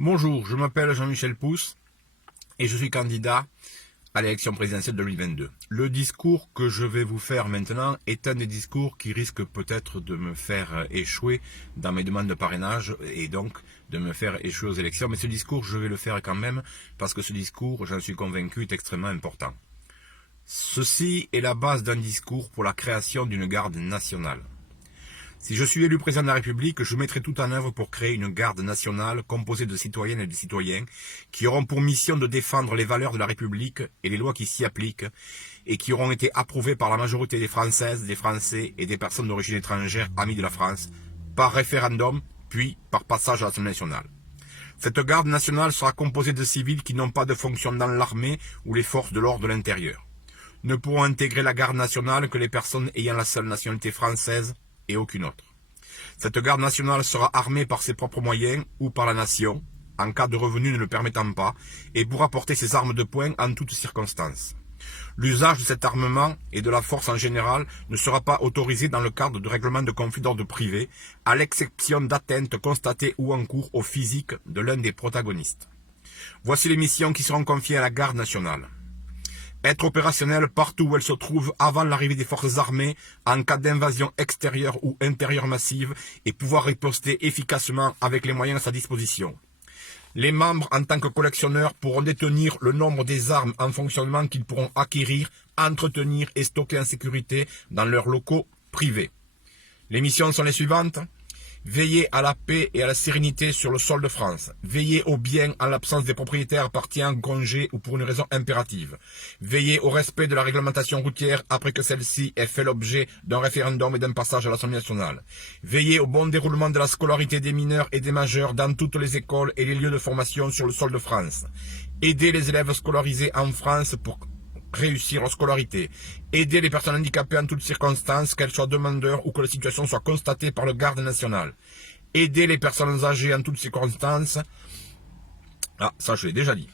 Bonjour, je m'appelle Jean-Michel Pousse et je suis candidat à l'élection présidentielle 2022. Le discours que je vais vous faire maintenant est un des discours qui risque peut-être de me faire échouer dans mes demandes de parrainage et donc de me faire échouer aux élections. Mais ce discours, je vais le faire quand même parce que ce discours, j'en suis convaincu, est extrêmement important. Ceci est la base d'un discours pour la création d'une garde nationale. Si je suis élu président de la République, je mettrai tout en œuvre pour créer une garde nationale composée de citoyennes et de citoyens qui auront pour mission de défendre les valeurs de la République et les lois qui s'y appliquent et qui auront été approuvées par la majorité des Françaises, des Français et des personnes d'origine étrangère amies de la France par référendum puis par passage à l'Assemblée nationale. Cette garde nationale sera composée de civils qui n'ont pas de fonction dans l'armée ou les forces de l'ordre de l'intérieur. Ne pourront intégrer la garde nationale que les personnes ayant la seule nationalité française et aucune autre. Cette garde nationale sera armée par ses propres moyens ou par la nation, en cas de revenus ne le permettant pas, et pourra porter ses armes de poing en toutes circonstances. L'usage de cet armement et de la force en général ne sera pas autorisé dans le cadre de règlements de conflits d'ordre privé, à l'exception d'atteintes constatées ou en cours au physique de l'un des protagonistes. Voici les missions qui seront confiées à la garde nationale. Être opérationnel partout où elle se trouve avant l'arrivée des forces armées en cas d'invasion extérieure ou intérieure massive et pouvoir riposter efficacement avec les moyens à sa disposition. Les membres en tant que collectionneurs pourront détenir le nombre des armes en fonctionnement qu'ils pourront acquérir, entretenir et stocker en sécurité dans leurs locaux privés. Les missions sont les suivantes. Veiller à la paix et à la sérénité sur le sol de France. Veiller au bien en l'absence des propriétaires partis en congé ou pour une raison impérative. Veiller au respect de la réglementation routière après que celle-ci ait fait l'objet d'un référendum et d'un passage à l'Assemblée nationale. Veiller au bon déroulement de la scolarité des mineurs et des majeurs dans toutes les écoles et les lieux de formation sur le sol de France. Aider les élèves scolarisés en France pour réussir leur scolarité, aider les personnes handicapées en toutes circonstances, qu'elles soient demandeurs ou que la situation soit constatée par le garde national, aider les personnes âgées en toutes circonstances, ça je l'ai déjà dit,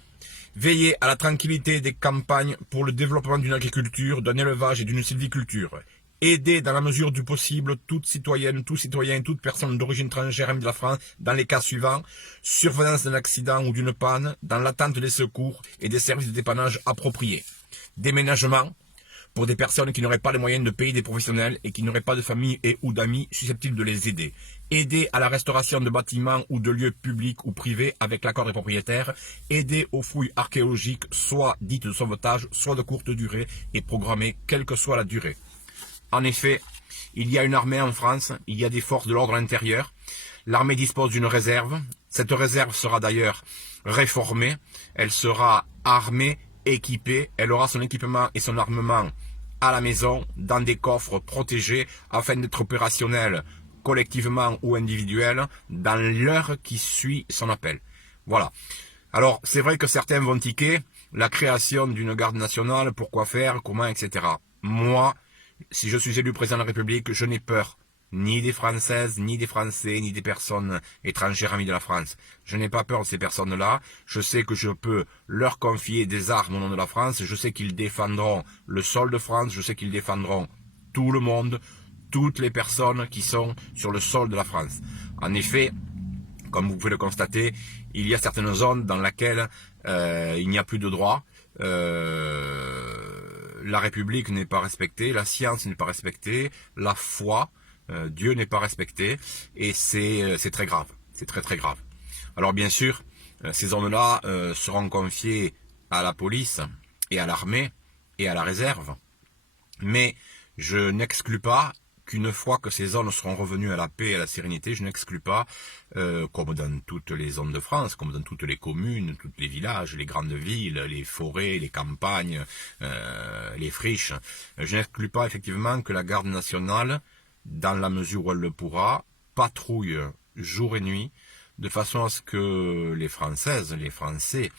veiller à la tranquillité des campagnes pour le développement d'une agriculture, d'un élevage et d'une sylviculture, aider dans la mesure du possible toute citoyenne, tout citoyen, toute personne d'origine étrangère amie de la France dans les cas suivants, survenance d'un accident ou d'une panne, dans l'attente des secours et des services de dépannage appropriés. Déménagement pour des personnes qui n'auraient pas les moyens de payer des professionnels et qui n'auraient pas de famille et ou d'amis susceptibles de les aider. Aider à la restauration de bâtiments ou de lieux publics ou privés avec l'accord des propriétaires. Aider aux fouilles archéologiques, soit dites de sauvetage, soit de courte durée et programmées, quelle que soit la durée. En effet, il y a une armée en France, il y a des forces de l'ordre intérieur. L'armée dispose d'une réserve. Cette réserve sera d'ailleurs réformée. Elle sera armée, équipée, elle aura son équipement et son armement à la maison, dans des coffres protégés, afin d'être opérationnelle collectivement ou individuelle, dans l'heure qui suit son appel. Voilà. Alors, c'est vrai que certains vont tiquer, la création d'une garde nationale, pourquoi faire, comment, etc. Moi, si je suis élu président de la République, je n'ai peur ni des Françaises, ni des Français, ni des personnes étrangères amies de la France. Je n'ai pas peur de ces personnes-là. Je sais que je peux leur confier des armes au nom de la France. Je sais qu'ils défendront le sol de France. Je sais qu'ils défendront tout le monde, toutes les personnes qui sont sur le sol de la France. En effet, comme vous pouvez le constater, il y a certaines zones dans lesquelles il n'y a plus de droit. La République n'est pas respectée, la science n'est pas respectée, la foi, Dieu n'est pas respecté, et c'est très grave, c'est très très grave. Alors bien sûr, ces zones-là seront confiées à la police et à l'armée et à la réserve, mais je n'exclus pas qu'une fois que ces zones seront revenues à la paix et à la sérénité, je n'exclus pas, comme dans toutes les zones de France, comme dans toutes les communes, tous les villages, les grandes villes, les forêts, les campagnes, les friches, je n'exclus pas effectivement que la garde nationale, dans la mesure où elle le pourra, patrouille jour et nuit, de façon à ce que les Françaises, les Français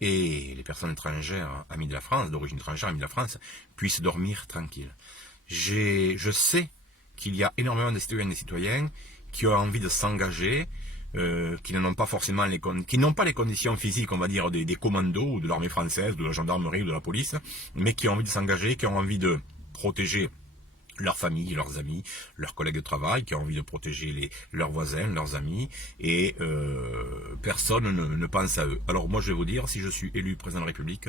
et les personnes étrangères amies de la France, d'origine étrangère amies de la France, puissent dormir tranquilles. Je sais qu'il y a énormément de citoyennes et de citoyens qui ont envie de s'engager, qui n'ont pas forcément qui n'ont pas les conditions physiques, on va dire, des commandos ou de l'armée française, de la gendarmerie ou de la police, mais qui ont envie de s'engager, qui ont envie de protéger leurs familles, leurs amis, leurs collègues de travail qui ont envie de protéger leurs voisins, leurs amis, et personne ne pense à eux. Alors moi je vais vous dire, si je suis élu président de la République,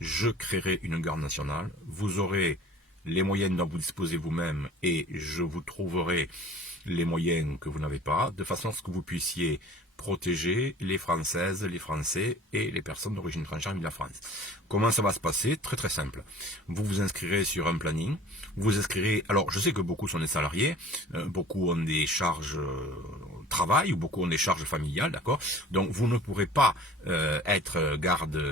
je créerai une garde nationale, vous aurez les moyens dont vous disposez vous-même et je vous trouverai les moyens que vous n'avez pas, de façon à ce que vous puissiez protéger les Françaises, les Français et les personnes d'origine étrangère de la France. Comment ça va se passer? Très très simple. Vous vous inscrirez sur un planning, vous vous inscrirez, alors je sais que beaucoup sont des salariés, beaucoup ont des charges travail, ou beaucoup ont des charges familiales, d'accord? Donc vous ne pourrez pas être garde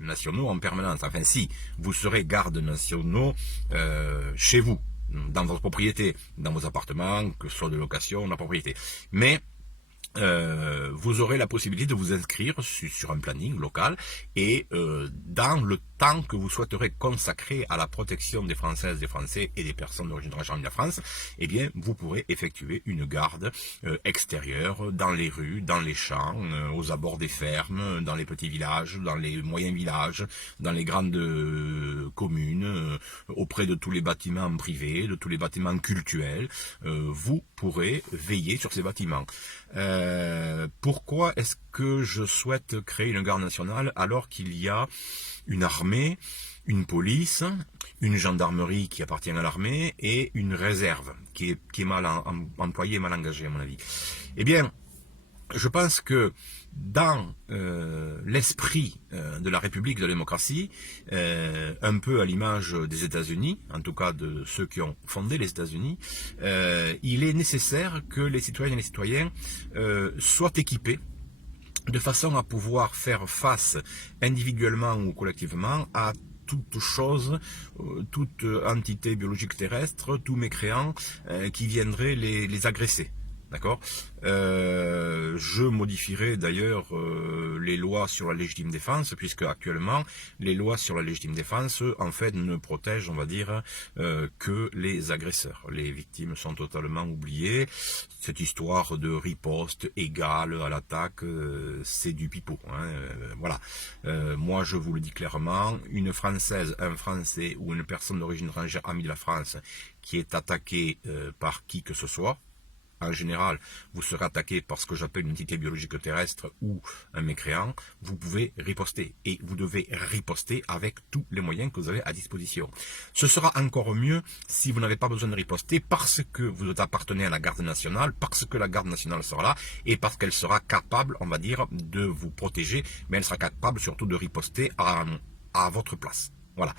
nationaux en permanence. Enfin si, vous serez garde nationaux chez vous, dans votre propriété, dans vos appartements, que ce soit de location, la propriété. Mais vous aurez la possibilité de vous inscrire sur un planning local et dans le temps que vous souhaiterez consacrer à la protection des Françaises, des Français et des personnes d'origine étrangère de la France, eh bien vous pourrez effectuer une garde extérieure dans les rues, dans les champs, aux abords des fermes, dans les petits villages, dans les moyens villages, dans les grandes communes, auprès de tous les bâtiments privés, de tous les bâtiments cultuels. Vous pourrez veiller sur ces bâtiments. Pourquoi est-ce que je souhaite créer une garde nationale alors qu'il y a une armée, une police, une gendarmerie qui appartient à l'armée et une réserve qui est mal employée, mal engagée à mon avis? Eh bien, je pense que dans l'esprit de la République de la démocratie, un peu à l'image des États-Unis, en tout cas de ceux qui ont fondé les États-Unis, il est nécessaire que les citoyennes et les citoyens soient équipés de façon à pouvoir faire face individuellement ou collectivement à toute chose, toute entité biologique terrestre, tout mécréant qui viendrait les agresser. D'accord. Je modifierai d'ailleurs les lois sur la légitime défense, puisque actuellement les lois sur la légitime défense en fait ne protègent, on va dire, que les agresseurs. Les victimes sont totalement oubliées. Cette histoire de riposte égale à l'attaque, c'est du pipeau, hein. Voilà. Moi je vous le dis clairement, une Française, un Français ou une personne d'origine étrangère amie de la France qui est attaquée par qui que ce soit, en général, vous serez attaqué par ce que j'appelle une entité biologique terrestre ou un mécréant, vous pouvez riposter. Et vous devez riposter avec tous les moyens que vous avez à disposition. Ce sera encore mieux si vous n'avez pas besoin de riposter parce que vous appartenez à la garde nationale, parce que la garde nationale sera là et parce qu'elle sera capable, on va dire, de vous protéger, mais elle sera capable surtout de riposter à votre place. Voilà.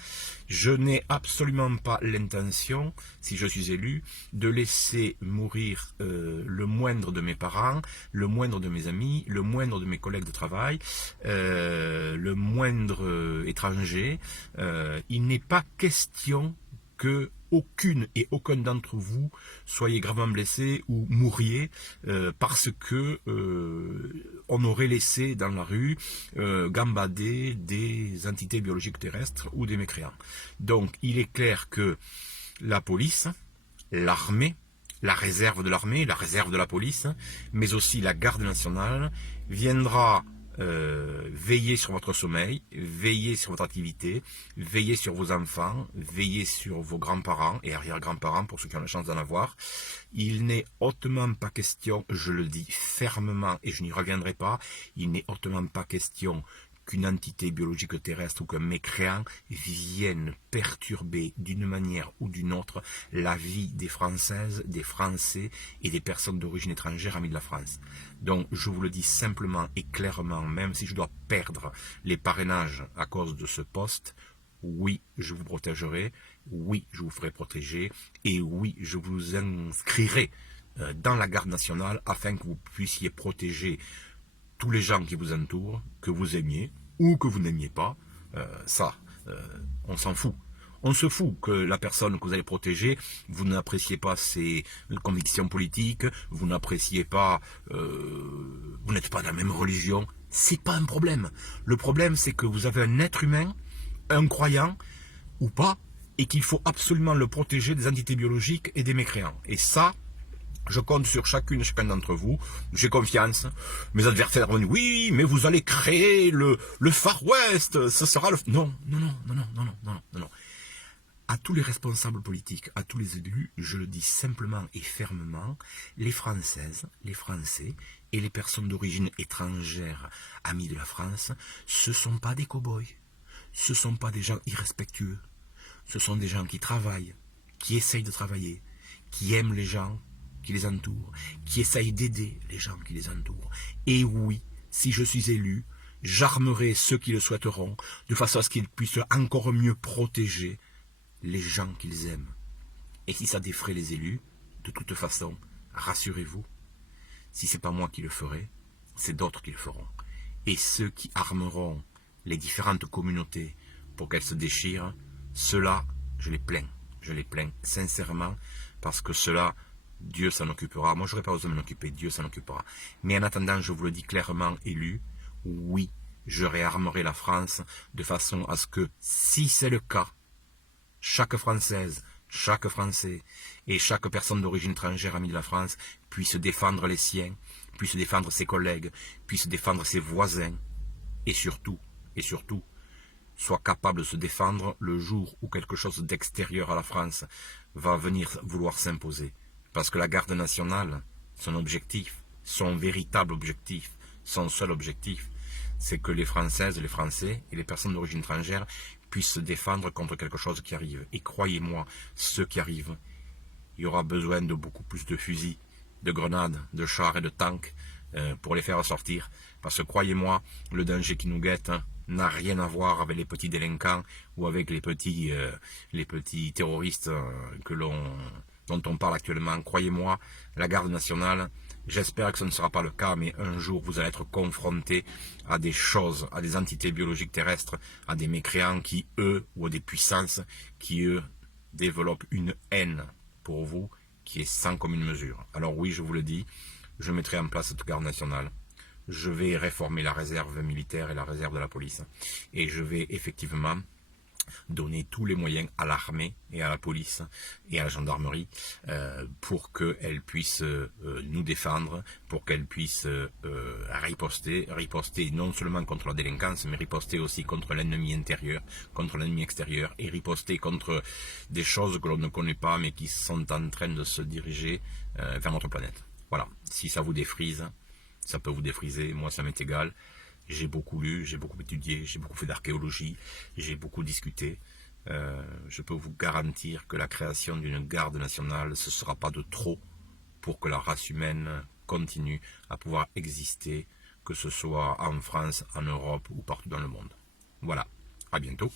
Je n'ai absolument pas l'intention, si je suis élu, de laisser mourir le moindre de mes parents, le moindre de mes amis, le moindre de mes collègues de travail, le moindre étranger. Il n'est pas question que aucune et aucun d'entre vous soyez gravement blessés ou mouriez parce que on aurait laissé dans la rue gambader des entités biologiques terrestres ou des mécréants. Donc il est clair que la police, l'armée, la réserve de l'armée, la réserve de la police, mais aussi la garde nationale viendra veiller sur votre sommeil, veiller sur votre activité, veiller sur vos enfants, veiller sur vos grands-parents et arrière-grands-parents pour ceux qui ont la chance d'en avoir. Il n'est hautement pas question, je le dis fermement et je n'y reviendrai pas, il n'est hautement pas question qu'une entité biologique terrestre ou qu'un mécréant vienne perturber d'une manière ou d'une autre la vie des Françaises, des Français et des personnes d'origine étrangère amies de la France. Donc je vous le dis simplement et clairement, même si je dois perdre les parrainages à cause de ce poste, oui, je vous protégerai, oui, je vous ferai protéger, et oui, je vous inscrirai dans la garde nationale afin que vous puissiez protéger tous les gens qui vous entourent, que vous aimiez ou que vous n'aimiez pas, on s'en fout. On se fout que la personne que vous allez protéger, vous n'appréciez pas ses convictions politiques, vous n'appréciez pas, vous n'êtes pas de la même religion, c'est pas un problème. Le problème, c'est que vous avez un être humain, un croyant ou pas, et qu'il faut absolument le protéger des entités biologiques et des mécréants. Et ça, je compte sur chacune et chacun d'entre vous, j'ai confiance. Mes adversaires vont dire, oui, mais vous allez créer le Far West, ce sera le... Non. À tous les responsables politiques, à tous les élus, je le dis simplement et fermement, les Françaises, les Français et les personnes d'origine étrangère amies de la France, ce ne sont pas des cow-boys, ce ne sont pas des gens irrespectueux, ce sont des gens qui travaillent, qui essayent de travailler, qui aiment les gens qui les entourent, qui essayent d'aider les gens qui les entourent. Et oui, si je suis élu, j'armerai ceux qui le souhaiteront, de façon à ce qu'ils puissent encore mieux protéger les gens qu'ils aiment. Et si ça défraie les élus, de toute façon, rassurez-vous, si c'est pas moi qui le ferai, c'est d'autres qui le feront. Et ceux qui armeront les différentes communautés pour qu'elles se déchirent, ceux-là, je les plains sincèrement, parce que cela, Dieu s'en occupera. Moi, je n'aurais pas osé m'en occuper, Dieu s'en occupera. Mais en attendant, je vous le dis clairement, élu, oui, je réarmerai la France de façon à ce que, si c'est le cas, chaque Française, chaque Français et chaque personne d'origine étrangère amie de la France puisse défendre les siens, puisse défendre ses collègues, puisse défendre ses voisins et surtout, soit capable de se défendre le jour où quelque chose d'extérieur à la France va venir vouloir s'imposer. Parce que la garde nationale, son objectif, son véritable objectif, son seul objectif, c'est que les Françaises, les Français et les personnes d'origine étrangère puissent se défendre contre quelque chose qui arrive. Et croyez-moi, ce qui arrive, il y aura besoin de beaucoup plus de fusils, de grenades, de chars et de tanks pour les faire sortir. Parce que croyez-moi, le danger qui nous guette n'a rien à voir avec les petits délinquants ou avec les petits terroristes dont on parle actuellement. Croyez-moi, la garde nationale, j'espère que ce ne sera pas le cas, mais un jour vous allez être confrontés à des choses, à des entités biologiques terrestres, à des mécréants qui, eux, ou à des puissances qui, eux, développent une haine pour vous qui est sans commune mesure. Alors oui, je vous le dis, je mettrai en place cette garde nationale. Je vais réformer la réserve militaire et la réserve de la police. Et je vais effectivement donner tous les moyens à l'armée et à la police et à la gendarmerie pour qu'elles puissent nous défendre, pour qu'elles puissent riposter non seulement contre la délinquance, mais riposter aussi contre l'ennemi intérieur, contre l'ennemi extérieur, et riposter contre des choses que l'on ne connaît pas, mais qui sont en train de se diriger vers notre planète. Voilà, si ça vous défrise, ça peut vous défriser, moi ça m'est égal. J'ai beaucoup lu, j'ai beaucoup étudié, j'ai beaucoup fait d'archéologie, j'ai beaucoup discuté. Je peux vous garantir que la création d'une garde nationale, ce ne sera pas de trop pour que la race humaine continue à pouvoir exister, que ce soit en France, en Europe ou partout dans le monde. Voilà, à bientôt.